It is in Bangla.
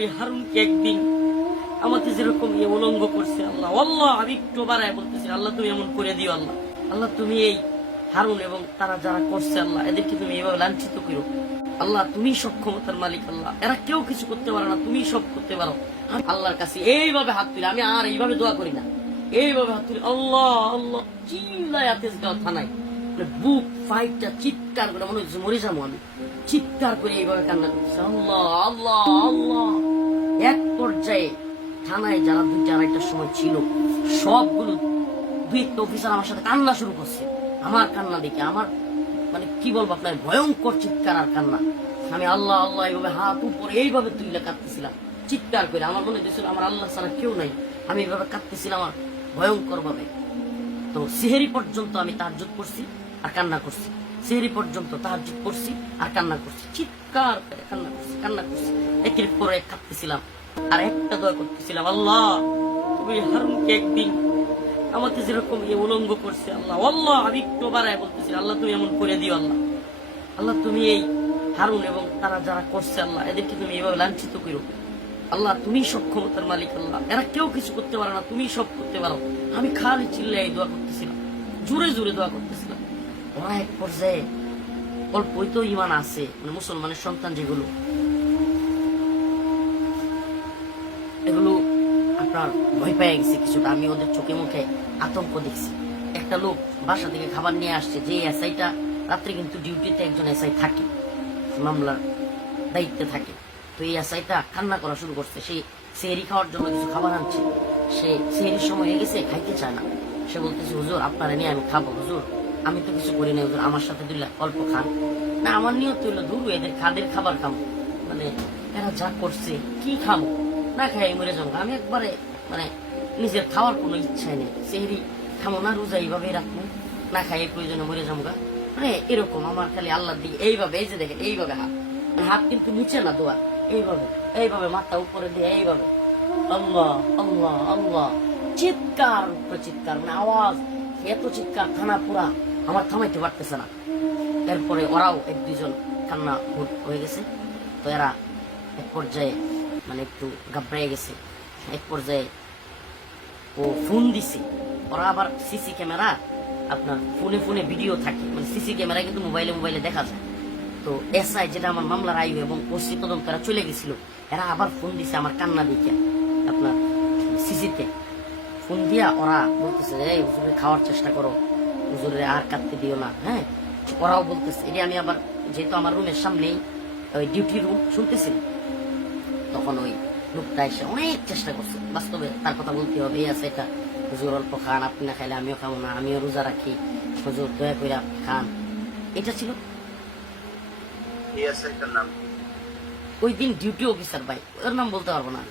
তুমি হারুনকে একদিন আমাকে যেরকম এ উলঙ্গ করছে আল্লাহ আল্লাহ আমি একটু বাড়ায় বলতেছি, আল্লাহ তুমি এমন করে দিও আল্লাহ। আল্লাহ তুমি এই হারুন এবং তারা যারা করছে আল্লাহ, এদেরকে তুমি এইভাবে লাঞ্ছিত করো। আল্লাহ তুমি সক্ষমতার মালিক আল্লাহ। এরা কেউ কিছু করতে পারে না, তুমি সব করতে পারো। আল্লাহর কাছে এইভাবে হাত তুলি, আমি আর এইভাবে দোয়া করি না। এইভাবে হাত তুলি, আল্লাহ আল্লাহ চিল্লায় থানায়। মানে বুক ফাইটটা চিৎকার করে, মনে হচ্ছে মরে যাব আমি। চিৎকার করে এইভাবে কান্না করতেছে, আল্লাহ আল্লাহ আল্লাহ। এক পর্যায়ে থানায় যারা দুইটা আড়াইটার সময় ছিল, সবগুলো দুই একটা অফিসার আমার সাথে কান্না শুরু করছে। আমার কান্না দেখে আমার মানে কি বলব আপনার, ভয়ঙ্কর চিৎকার আর কান্না। আমি আল্লাহ আল্লাহ এইভাবে হাত উপরে এইভাবে তুলে কাঁদতেছিলাম। চিৎকার করে আমার মনে হয়েছিল আমার আল্লাহ ছাড়া কেউ নাই। আমি এইভাবে কাঁদতেছিলাম আমার ভয়ঙ্কর ভাবে তো সিহেরি পর্যন্ত আমি তাহাজুদ করছি আর কান্না করছি। সেহেরি পর্যন্ত তাহাজুদ করছি আর কান্না করছি। চিৎকার করে কান্না করছি কান্না করছি। একের পরে এক কাঁদতেছিলাম আর একটা দোয়া করতেছিলাম, আল্লাহ, তুমি হারুনকে একদিন আমাকে যেরকম এ উলঙ্গ করছে, আল্লাহ আল্লাহ, আমি একটু বাড়ায় বলতেছি, আল্লাহ, তুমি এমন করে দিও, আল্লাহ। আল্লাহ, তুমি এই হারুন এবং তারা যারা করছে, আল্লাহ, এদেরকে তুমি এইভাবে লাঞ্ছিত করো। আল্লাহ তুমি সক্ষমতার মালিক, আল্লাহ। এরা কেউ কিছু করতে পারে না তুমি সব করতে পারো। আমি খালি চিল্লে এই দোয়া করতেছিলাম। জোরে জোরে দোয়া করতেছিলাম। ওরা এক পর্যায়ে অল্পই তো ইমান আছে মানে মুসলমানের সন্তান যেগুলো। এগুলো আপনার ভয় পেয়ে গেছে কিছুটা। আমি ওদের চোখে মুখে আতঙ্ক দেখছি। একটা লোক বাসা থেকে খাবার নিয়ে আসছে, যে এসআইটা রাত্রে কিন্তু ডিউটিতে একজন এসআই থাকে, মামলার দায়িত্বে থাকে। তো এই এসআইটা কান্না করা শুরু করছে। সে সেহরি খাওয়ার জন্য কিছু খাবার আনছে। সে সেহরির সময় হয়ে খাইতে চায় না। সে বলতেছে, হুজুর, আপনারা নিয়ে আমি খাব, হুজুর। আমি তো কিছু করি না হুজুর, আমার সাথে দিলে অল্প খান। না, আমার নিয়ত হইল ধরু এদের খাদের খাবার খাব। মানে এরা যা করছে, কি খাব? না খাই মরে যাব। আমি একবারে মানে নিজের খাওয়ার কোনো ইচ্ছাই নেই। সেহরি খাব না, রোজা এইভাবে রাখব। না খাই প্রয়োজনে মরে যাব গা। মানে এরকম আমার খালি আল্লাহ দিকে এইভাবে, এই যে দেখেন, এইভাবে হাত। মানে হাত কিন্তু নিচে না দোয়া এইভাবে এইভাবে মাথা উপরে দিয়ে, এইভাবে। আল্লাহ আল্লাহ আল্লাহ। চিৎকার চিৎকার মানে আওয়াজ, এত চিৎকার, থানা পুরা। আমার থামাইতে পারতেছে না। এরপরে ওরাও এক দুজন কান্না ভোট হয়ে গেছে। তো এরা এক পর্যায়ে মানে একটু ঘাবড়াই গেছে। এক পর্যায়ে ও ফোন দিছে। ওরা আবার সিসি ক্যামেরা, আপনার ফোনে ফোনে ভিডিও থাকে। মানে সিসি ক্যামেরা কিন্তু মোবাইলে মোবাইলে দেখা যায়। তো এসআই, যেটা আমার মামলার আইব এবং ওসি তদন্তরা চলে গেছিল। এরা আবার ফোন দিছে আমার কান্না দেখে, আপনার সিসিতে। ফোন দিয়া ওরা বলতেছে, এই খাওয়ার চেষ্টা করো। হুজুরে আর কাটতে দিও না হ্যাঁ? ওরাও বলতেছে এটা আমি আবার যেহেতু আমার রুমের সামনেই ওই ডিউটি রুম শুনতেছি তখন ওই লোকটা এসে অনেক চেষ্টা করছে। বাস্তবে তার কথা বলতে হবে এই আছে এটা। হুজুর অল্প খান আপনি না খাইলে আমিও খাব না আমিও রোজা রাখি। হুজুর দয়া করে আপনি খান। এটা ছিল? ওই দিন ডিউটি অফিসার ভাই ওর নাম বলতে পারব না।